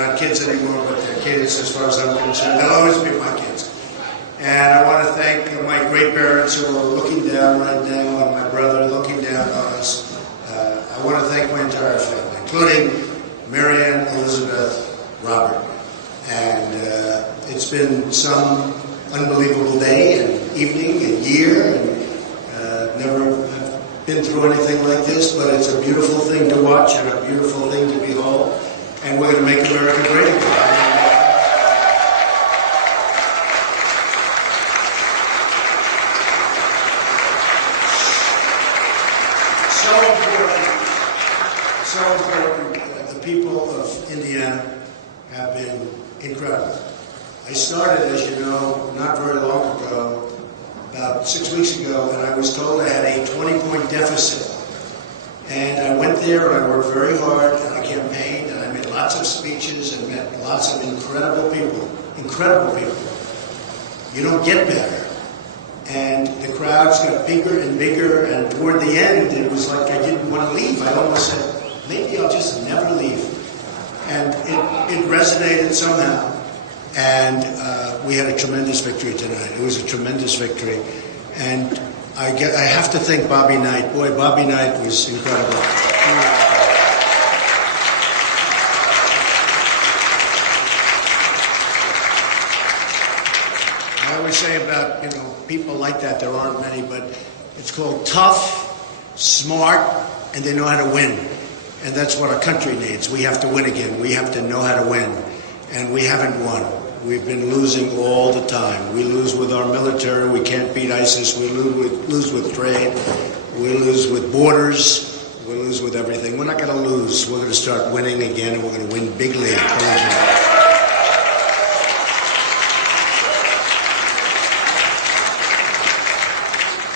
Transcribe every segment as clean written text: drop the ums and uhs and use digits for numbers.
not kids anymore, but they're kids as far as I'm concerned. They'll always be my kids. And I want to thank my great parents who are looking down right now, and my brother looking down on us. I want to thank my entire family, including Marianne, Elizabeth, Robert. And it's been some unbelievable day and evening and year, and never been through anything like this, but it's a beautiful thing to watch and a beautiful thing to behold. And we're going to make America great again. So important. The people of Indiana have been incredible. I started, as you know, not very long ago, about 6 weeks ago, and I was told I had a 20-point deficit. And I went there and I worked very hard and I campaigned and I made lots of speeches and met lots of incredible people. Incredible people. You don't get better. And the crowds got bigger and bigger, and toward the end it was like I didn't want to leave. I almost said, maybe I'll just never leave. And it resonated somehow. And we had a tremendous victory tonight. It was a tremendous victory. And I have to thank Bobby Knight. Boy, Bobby Knight was incredible. I always say about, people like that, there aren't many, but it's called tough, smart, and they know how to win. And that's what our country needs. We have to win again. We have to know how to win. And we haven't won. We've been losing all the time. We lose with our military. We can't beat ISIS. We lose with trade. We lose with borders. We lose with everything. We're not going to lose. We're going to start winning again, and we're going to win bigly.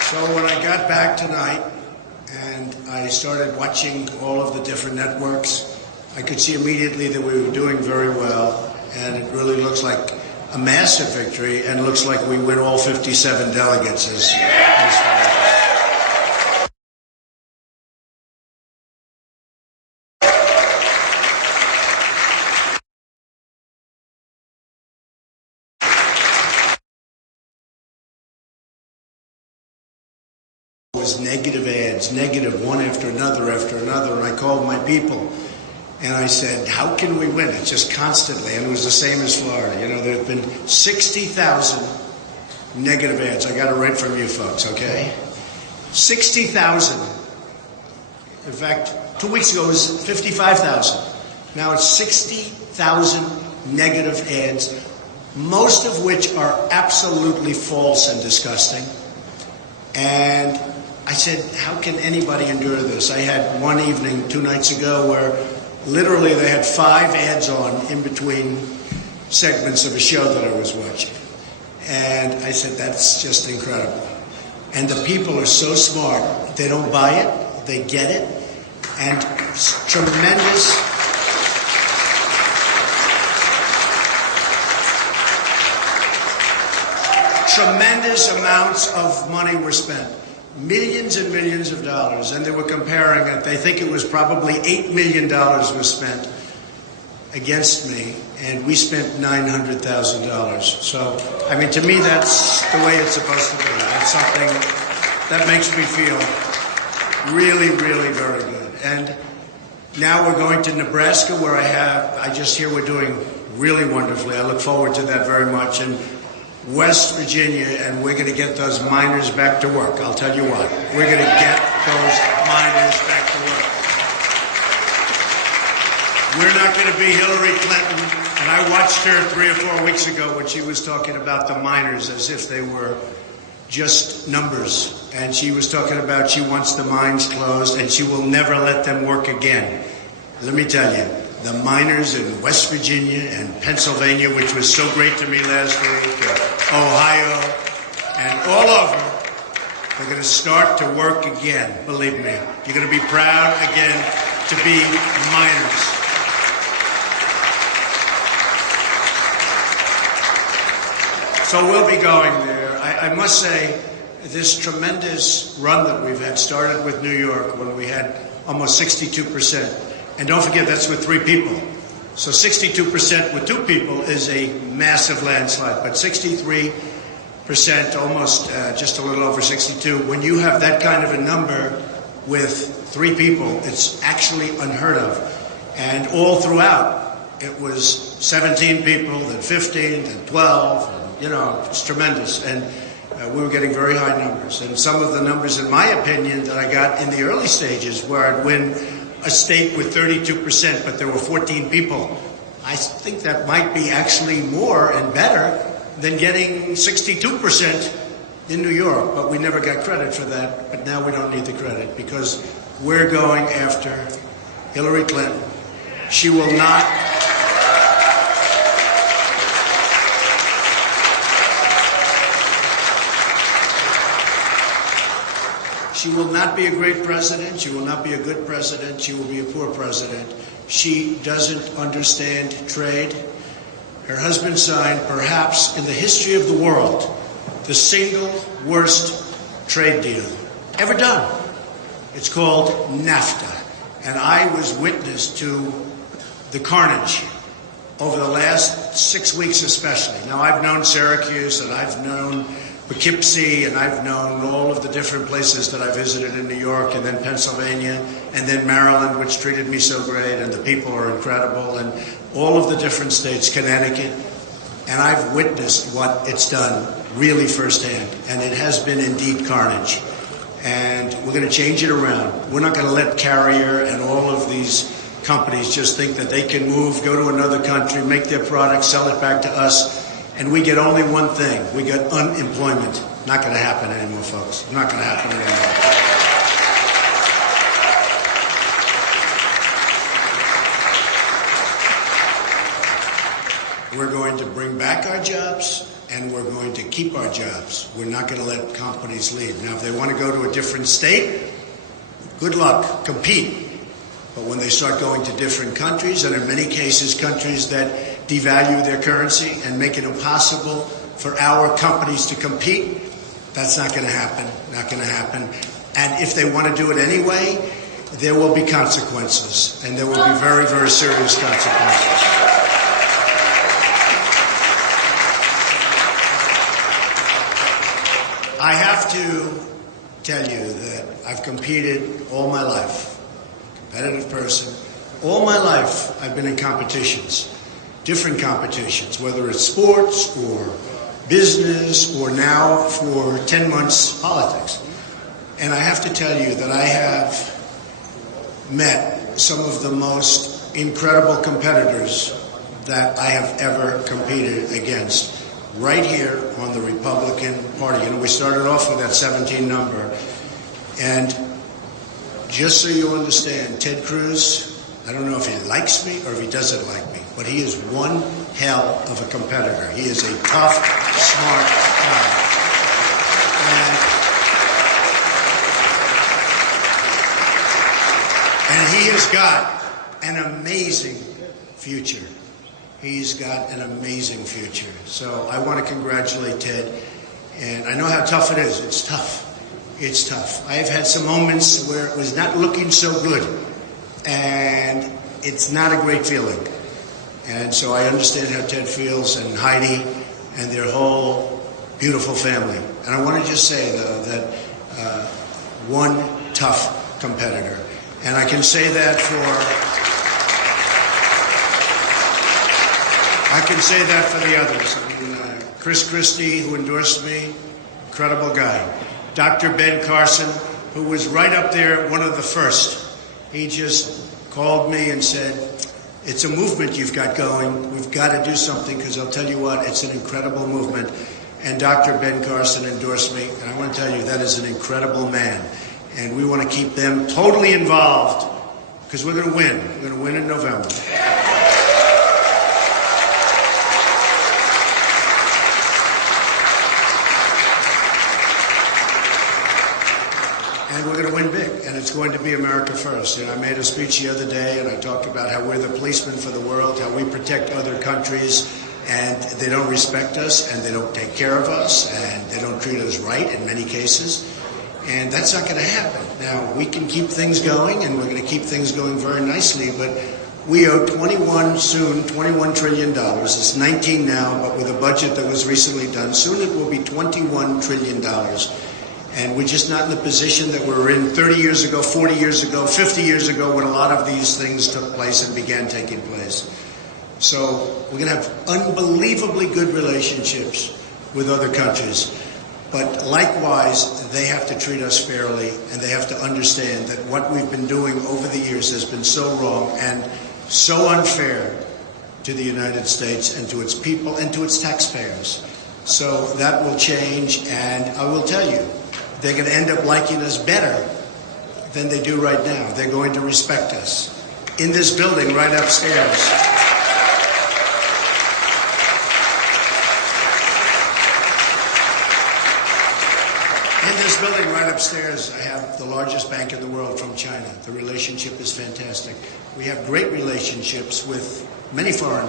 So when I got back tonight and I started watching all of the different networks, I could see immediately that we were doing very well. And it really looks like a massive victory, and looks like we win all 57 delegates as it was negative ads, negative one after another, and I called my people. And I said, how can we win? It's just constantly. And it was the same as Florida. There have been 60,000 negative ads. I got it right from you folks, okay? 60,000. In fact, 2 weeks ago it was 55,000. Now it's 60,000 negative ads, most of which are absolutely false and disgusting. And I said, how can anybody endure this? I had one evening 2 nights ago where literally they had 5 ads on in between segments of a show that I was watching. And I said, that's just incredible. And the people are so smart. They don't buy it. They get it. And tremendous amounts of money were spent. Millions and millions of dollars, and they were comparing it. They think it was probably $8 million was spent against me, and we spent $900,000. So, to me, that's the way it's supposed to be. That's something that makes me feel really, really very good. And now we're going to Nebraska, where I just hear we're doing really wonderfully. I look forward to that very much. And West Virginia, and we're going to get those miners back to work. I'll tell you what, we're going to get those miners back to work. We're not going to be Hillary Clinton, and I watched her 3 or 4 weeks ago when she was talking about the miners as if they were just numbers. And she was talking about she wants the mines closed and she will never let them work again. Let me tell you, the miners in West Virginia and Pennsylvania, which was so great to me last week, Ohio, and all over, they're going to start to work again, believe me. You're going to be proud again to be miners. So we'll be going there. I must say, this tremendous run that we've had started with New York when we had almost 62%. And don't forget, that's with 3 people. So 62% with 2 people is a massive landslide, but 63%, almost just a little over 62, when you have that kind of a number with 3 people, it's actually unheard of. And all throughout, it was 17 people, then 15, then 12, and, you know, it's tremendous. And we were getting very high numbers. And some of the numbers, in my opinion, that I got in the early stages, where I'd win a state with 32%, but there were 14 people, I think that might be actually more and better than getting 62% in New York. But we never got credit for that. But now we don't need the credit, because we're going after Hillary Clinton. She will not... She will not be a great president. She will not be a good president. She will be a poor president. She doesn't understand trade. Her husband signed, perhaps in the history of the world, the single worst trade deal ever done. It's called NAFTA. And I was witness to the carnage over the last 6 weeks especially. Now, I've known Syracuse, and I've known Poughkeepsie, and I've known all of the different places that I visited in New York, and then Pennsylvania, and then Maryland, which treated me so great, and the people are incredible, and all of the different states, Connecticut, and I've witnessed what it's done really firsthand, and it has been indeed carnage. And we're going to change it around. We're not going to let Carrier and all of these companies just think that they can move, go to another country, make their product, sell it back to us, and we get only one thing. We get unemployment. Not going to happen anymore, folks. Not going to happen anymore. We're going to bring back our jobs, and we're going to keep our jobs. We're not going to let companies leave. Now, if they want to go to a different state, good luck. Compete. But when they start going to different countries, and in many cases countries that devalue their currency and make it impossible for our companies to compete, that's not going to happen. Not going to happen. And if they want to do it anyway, there will be consequences, and there will be very, very serious consequences. I have to tell you that I've competed all my life. Competitive person. All my life, I've been in competitions, different competitions, whether it's sports or business or now for 10 months politics. And I have to tell you that I have met some of the most incredible competitors that I have ever competed against right here on the Republican Party. You know, we started off with that 17 number. And just so you understand, Ted Cruz, I don't know if he likes me or if he doesn't like me, but he is one hell of a competitor. He is a tough, smart guy. And he has got an amazing future. He's got an amazing future. So I want to congratulate Ted. And I know how tough it is. It's tough. It's tough. I've had some moments where it was not looking so good. And it's not a great feeling. And so I understand how Ted feels, and Heidi and their whole beautiful family. And I want to just say, though, that one tough competitor. And I can say that for the others. I mean, Chris Christie, who endorsed me, incredible guy. Dr. Ben Carson, who was right up there, one of the first. He just called me and said, it's a movement you've got going. We've got to do something, because I'll tell you what, it's an incredible movement. And Dr. Ben Carson endorsed me, and I want to tell you, that is an incredible man. And we want to keep them totally involved, because we're going to win. We're going to win in November. And we're going to win big, and it's going to be America first. And I made a speech the other day, and I talked about how we're the policemen for the world, how we protect other countries, and they don't respect us, and they don't take care of us, and they don't treat us right in many cases. And that's not going to happen. Now, we can keep things going, and we're going to keep things going very nicely, but We owe $21 trillion. It's 19 now, but with a budget that was recently done, soon it will be $21 trillion. And we're just not in the position that we were in 30 years ago, 40 years ago, 50 years ago, when a lot of these things took place and began taking place. So we're going to have unbelievably good relationships with other countries. But likewise, they have to treat us fairly, and they have to understand that what we've been doing over the years has been so wrong and so unfair to the United States and to its people and to its taxpayers. So that will change, and I will tell you, they're going to end up liking us better than they do right now. They're going to respect us. In this building right upstairs, I have the largest bank in the world from China. The relationship is fantastic. We have great relationships with many foreign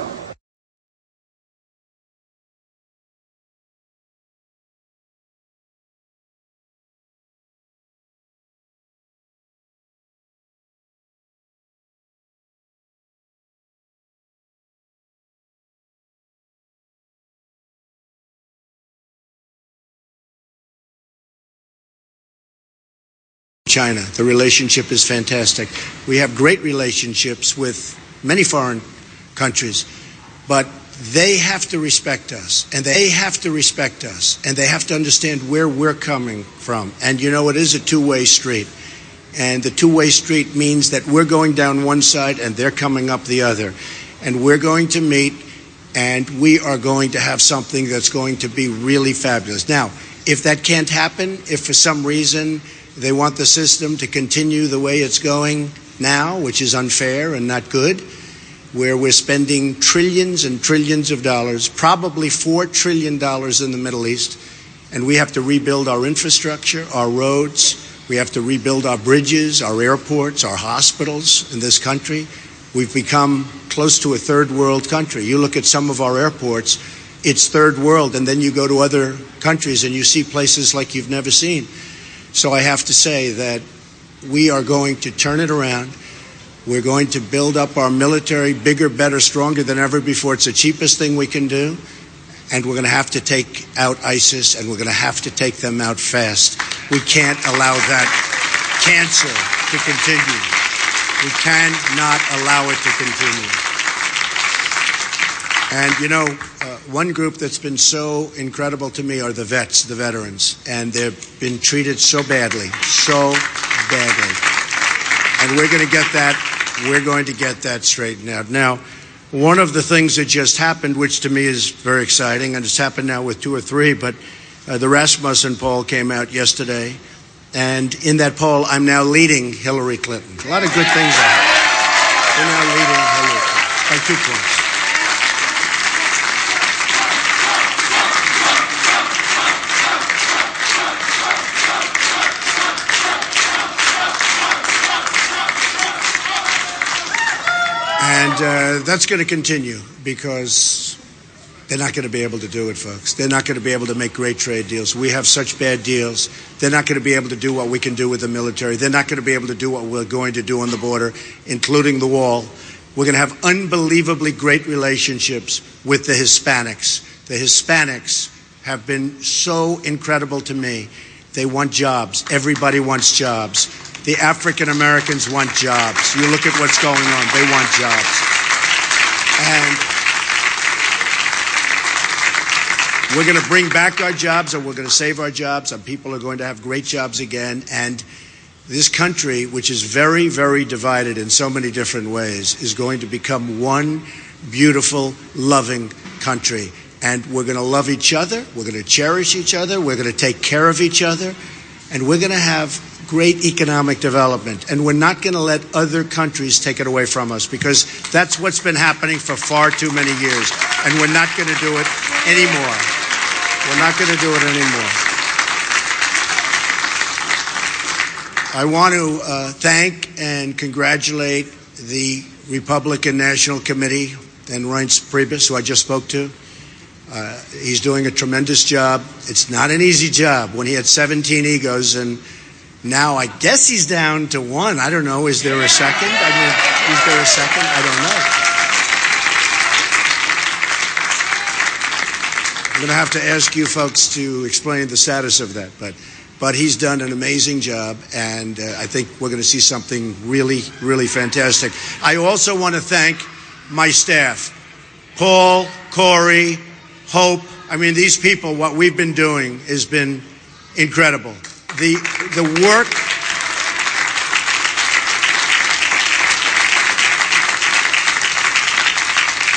China. The relationship is fantastic. We have great relationships with many foreign countries, but they have to respect us, and they have to respect us, and they have to understand where we're coming from. And you know, it is a two-way street. And the two-way street means that we're going down one side and they're coming up the other. And we're going to meet, and we are going to have something that's going to be really fabulous. Now, if that can't happen, if for some reason they want the system to continue the way it's going now, which is unfair and not good, where we're spending trillions and trillions of dollars, probably $4 trillion in the Middle East, and we have to rebuild our infrastructure, our roads, we have to rebuild our bridges, our airports, our hospitals in this country. We've become close to a third world country. You look at some of our airports, it's third world, and then you go to other countries and you see places like you've never seen. So I have to say that we are going to turn it around. We're going to build up our military bigger, better, stronger than ever before. It's the cheapest thing we can do. And we're going to have to take out ISIS, and we're going to have to take them out fast. We can't allow that cancer to continue. We cannot allow it to continue. And, you know, one group that's been so incredible to me are the vets, the veterans. And they've been treated so badly, so badly. And we're going to get that straightened out. Now, one of the things that just happened, which to me is very exciting, and it's happened now with 2 or 3, but the Rasmussen poll came out yesterday. And in that poll, I'm now leading Hillary Clinton. A lot of good things are happening. We're now leading Hillary Clinton by 2 points. And that's going to continue because they're not going to be able to do it, folks. They're not going to be able to make great trade deals. We have such bad deals. They're not going to be able to do what we can do with the military. They're not going to be able to do what we're going to do on the border, including the wall. We're going to have unbelievably great relationships with the Hispanics. The Hispanics have been so incredible to me. They want jobs. Everybody wants jobs. The African Americans want jobs. You look at what's going on. They want jobs. And we're going to bring back our jobs, and we're going to save our jobs, and people are going to have great jobs again. And this country, which is very, very divided in so many different ways, is going to become one beautiful, loving country. And we're going to love each other. We're going to cherish each other. We're going to take care of each other. And we're going to have great economic development. And we're not going to let other countries take it away from us, because that's what's been happening for far too many years. And we're not going to do it anymore. We're not going to do it anymore. I want to thank and congratulate the Republican National Committee and Reince Priebus, who I just spoke to. He's doing a tremendous job. It's not an easy job when he had 17 egos, and now I guess he's down to 1. I don't know. Is there a second? I mean, Is there a second? I don't know. I'm going to have to ask you folks to explain the status of that, but he's done an amazing job, and I think we're going to see something really, really fantastic. I also want to thank my staff, Paul, Corey, Hope. I mean, these people, what we've been doing has been incredible. The work.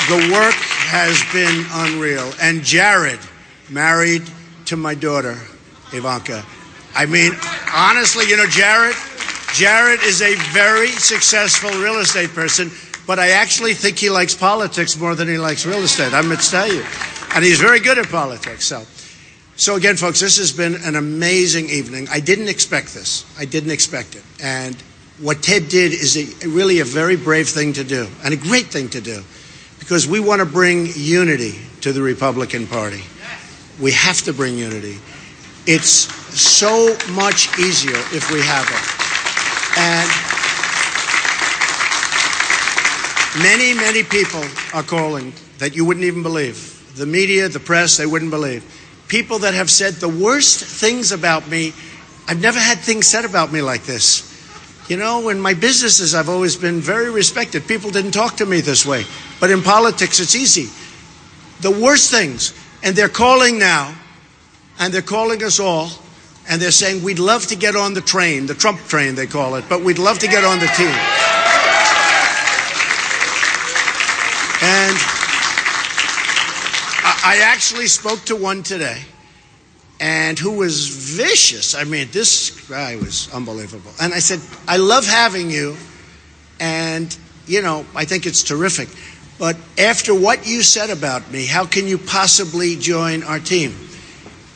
The work has been unreal. And Jared, married to my daughter, Ivanka. I mean, honestly, you know, Jared is a very successful real estate person, but I actually think he likes politics more than he likes real estate. I'm going to tell you. And he's very good at politics. So again, folks, this has been an amazing evening. I didn't expect this. I didn't expect it. And what Ted did is really a very brave thing to do and a great thing to do, because we want to bring unity to the Republican Party. We have to bring unity. It's so much easier if we have it. And many, many people are calling that you wouldn't even believe. The media, the press, they wouldn't believe. People that have said the worst things about me. I've never had things said about me like this. You know, in my businesses, I've always been very respected. People didn't talk to me this way. But in politics, it's easy. The worst things. And they're calling now, and they're calling us all, and they're saying, we'd love to get on the train, the Trump train, they call it, but we'd love to get on the team. And I actually spoke to one today, and who was vicious. I mean, this guy was unbelievable. And I said, I love having you, and, you know, I think it's terrific. But after what you said about me, how can you possibly join our team?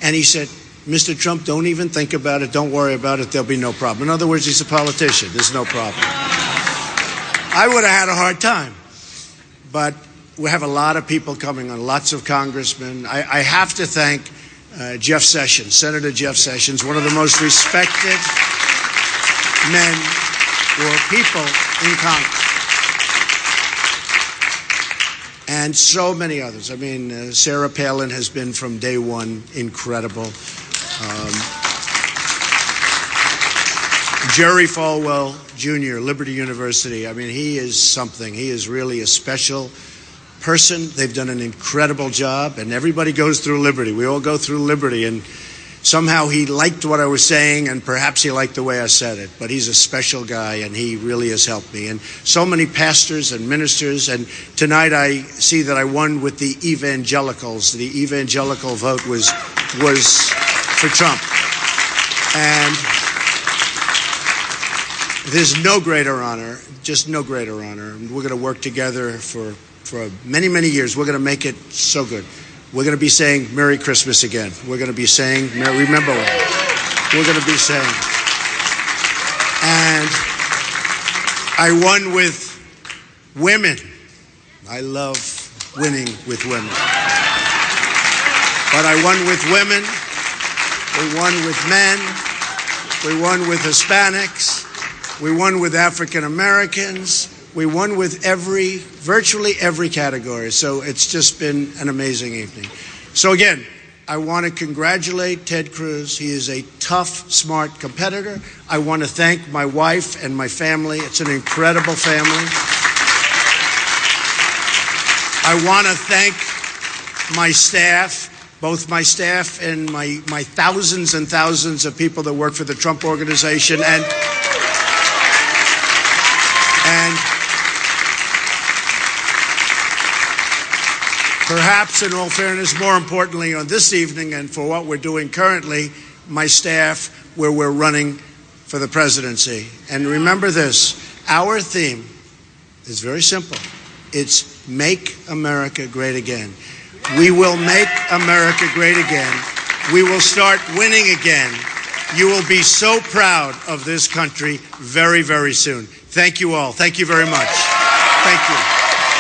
And he said, Mr. Trump, don't even think about it. Don't worry about it. There'll be no problem. In other words, he's a politician. There's no problem. I would have had a hard time. But we have a lot of people coming on, lots of congressmen. I have to thank Jeff Sessions, Senator Jeff Sessions, one of the most respected men or people in Congress. And so many others. I mean, Sarah Palin has been from day one incredible. Jerry Falwell Jr., Liberty University. I mean, he is something. He is really a special person. They've done an incredible job, and everybody goes through Liberty. We all go through Liberty, and somehow he liked what I was saying, and perhaps he liked the way I said it. But he's a special guy, and he really has helped me. And so many pastors and ministers. And tonight I see that I won with the evangelicals. The evangelical vote was for Trump. And there's no greater honor, just no greater honor. And we're going to work together for many, many years. We're going to make it so good. We're going to be saying Merry Christmas again. We're going to be saying, remember what we're going to be saying. And I won with women. I love winning with women. But I won with women. We won with men. We won with Hispanics. We won with African Americans. We won with virtually every category. So it's just been an amazing evening. So again, I want to congratulate Ted Cruz. He is a tough, smart competitor. I want to thank my wife and my family. It's an incredible family. I want to thank my staff, both my staff and my thousands and thousands of people that work for the Trump Organization, and perhaps, in all fairness, more importantly on this evening and for what we're doing currently, my staff, where we're running for the presidency. And remember this, our theme is very simple. It's Make America Great Again. We will make America great again. We will start winning again. You will be so proud of this country very, very soon. Thank you all. Thank you very much. Thank you.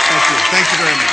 Thank you. Thank you very much.